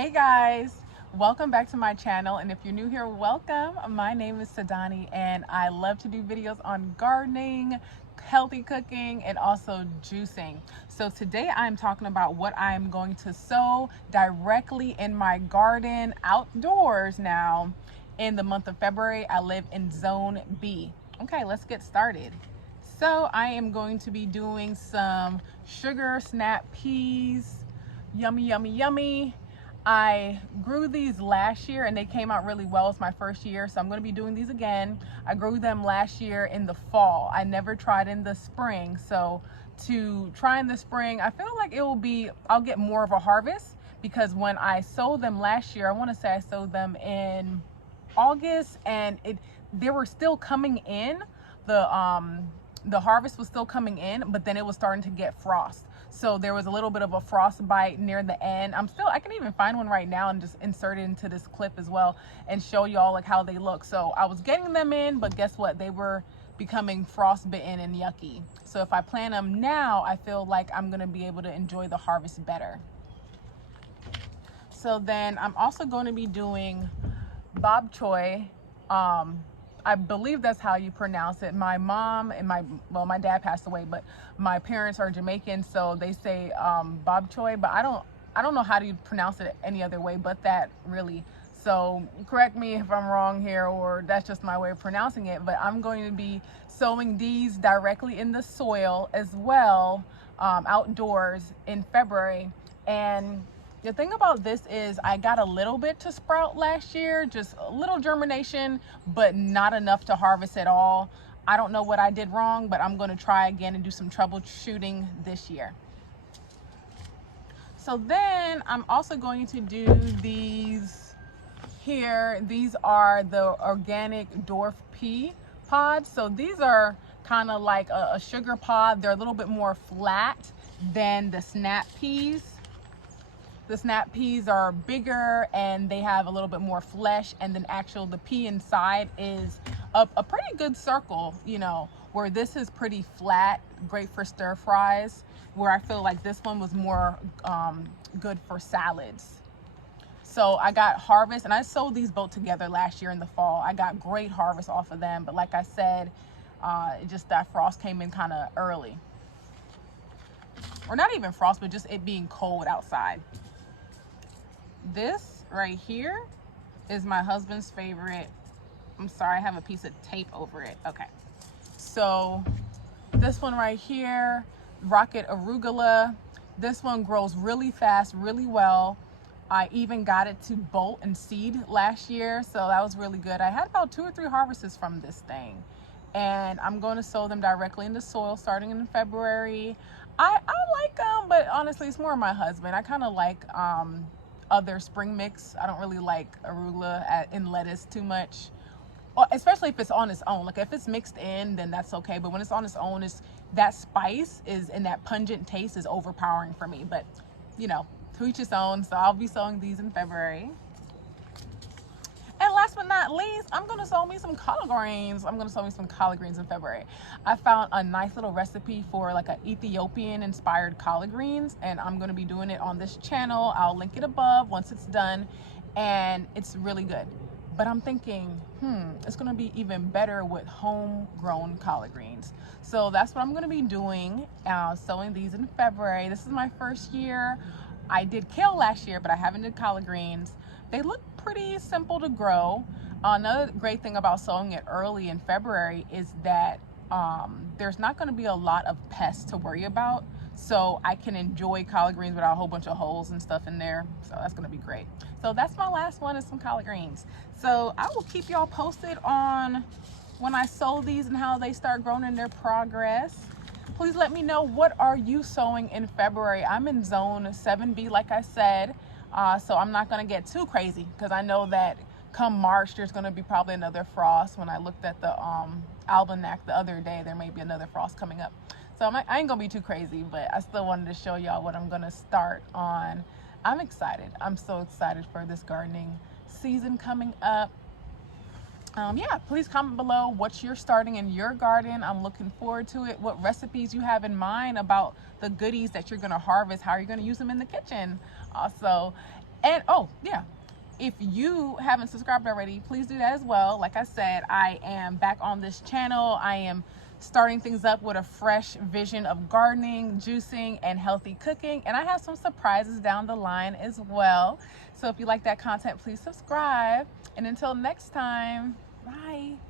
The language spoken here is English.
Hey guys, welcome back to my channel, and if you're new here, welcome. My name is Sadani and I love to do videos on gardening, healthy cooking, and also juicing. So today I'm talking about what I'm going to sow directly in my garden outdoors now in the month of February. I live in Zone B. Okay, let's get started. So I am going to be doing some sugar snap peas. Yummy, yummy, yummy. I grew these last year and they came out really well. It's my first year, so I'm going to be doing these again. I grew them last year in the fall. I never tried in the spring, so to try in the spring, I feel like I'll get more of a harvest, because when I sowed them last year, I want to say I sowed them in August, and they were still coming in. The harvest was still coming in, but then it was starting to get frost. So there was a little bit of a frostbite near the end. I can even find one right now and just insert it into this clip as well and show y'all like how they look. So I was getting them in, but guess what? They were becoming frostbitten and yucky. So if I plant them now, I feel like I'm gonna be able to enjoy the harvest better. So then I'm also going to be doing bok choy. I believe that's how you pronounce it. My mom and my dad passed away, but my parents are Jamaican, so they say bok choy, but I don't know how to pronounce it any other way but that, really. So correct me if I'm wrong here, or that's just my way of pronouncing it, but I'm going to be sowing these directly in the soil as well, outdoors in February. And the thing about this is I got a little bit to sprout last year, just a little germination, but not enough to harvest at all. I don't know what I did wrong, but I'm going to try again and do some troubleshooting this year. So then I'm also going to do these here. These are the organic dwarf pea pods. So these are kind of like a sugar pod. They're a little bit more flat than the snap peas. The snap peas are bigger and they have a little bit more flesh, and then the pea inside is a pretty good circle, where this is pretty flat, great for stir fries, where I feel like this one was more good for salads. So I got harvest, and I sowed these both together last year in the fall. I got great harvest off of them, but like I said, just that frost came in kind of early. Or not even frost, but just it being cold outside. This right here is my husband's favorite. I'm sorry, I have a piece of tape over it. Okay. So this one right here, rocket arugula. This one grows really fast, really well. I even got it to bolt and seed last year, so that was really good. I had about 2 or 3 harvests from this thing, and I'm going to sow them directly in the soil starting in February. I like them, but honestly, it's more my husband. I kind of like other spring mix. I don't really like arugula in lettuce too much, especially if it's on its own. Like if it's mixed in, then that's okay, but when it's on its own, that spice and that pungent taste is overpowering for me. But to each his own. So I'll be sowing these in February. And last but not least, I'm going to sow me some collard greens. I'm going to sow me some collard greens in February. I found a nice little recipe for like an Ethiopian inspired collard greens, and I'm going to be doing it on this channel. I'll link it above once it's done, and it's really good. But I'm thinking, it's going to be even better with homegrown collard greens. So that's what I'm going to be doing, sowing these in February. This is my first year. I did kale last year, but I haven't did collard greens. They look pretty simple to grow. Another great thing about sowing it early in February is that there's not going to be a lot of pests to worry about. So I can enjoy collard greens without a whole bunch of holes and stuff in there. So that's going to be great. So that's my last one, is some collard greens. So I will keep y'all posted on when I sow these and how they start growing in their progress. Please let me know, what are you sowing in February? I'm in zone 7B, like I said. So I'm not going to get too crazy, because I know that come March, there's going to be probably another frost. When I looked at the almanac the other day, there may be another frost coming up. So I ain't going to be too crazy, but I still wanted to show y'all what I'm going to start on. I'm excited. I'm so excited for this gardening season coming up. Yeah, please comment below what you're starting in your garden. I'm looking forward to it. What recipes you have in mind about the goodies that you're going to harvest, how you're going to use them in the kitchen also. And oh yeah, if you haven't subscribed already, please do that as well. Like I said, I am back on this channel. I am starting things up with a fresh vision of gardening, juicing, and healthy cooking. And I have some surprises down the line as well. So if you like that content, please subscribe. And until next time, bye.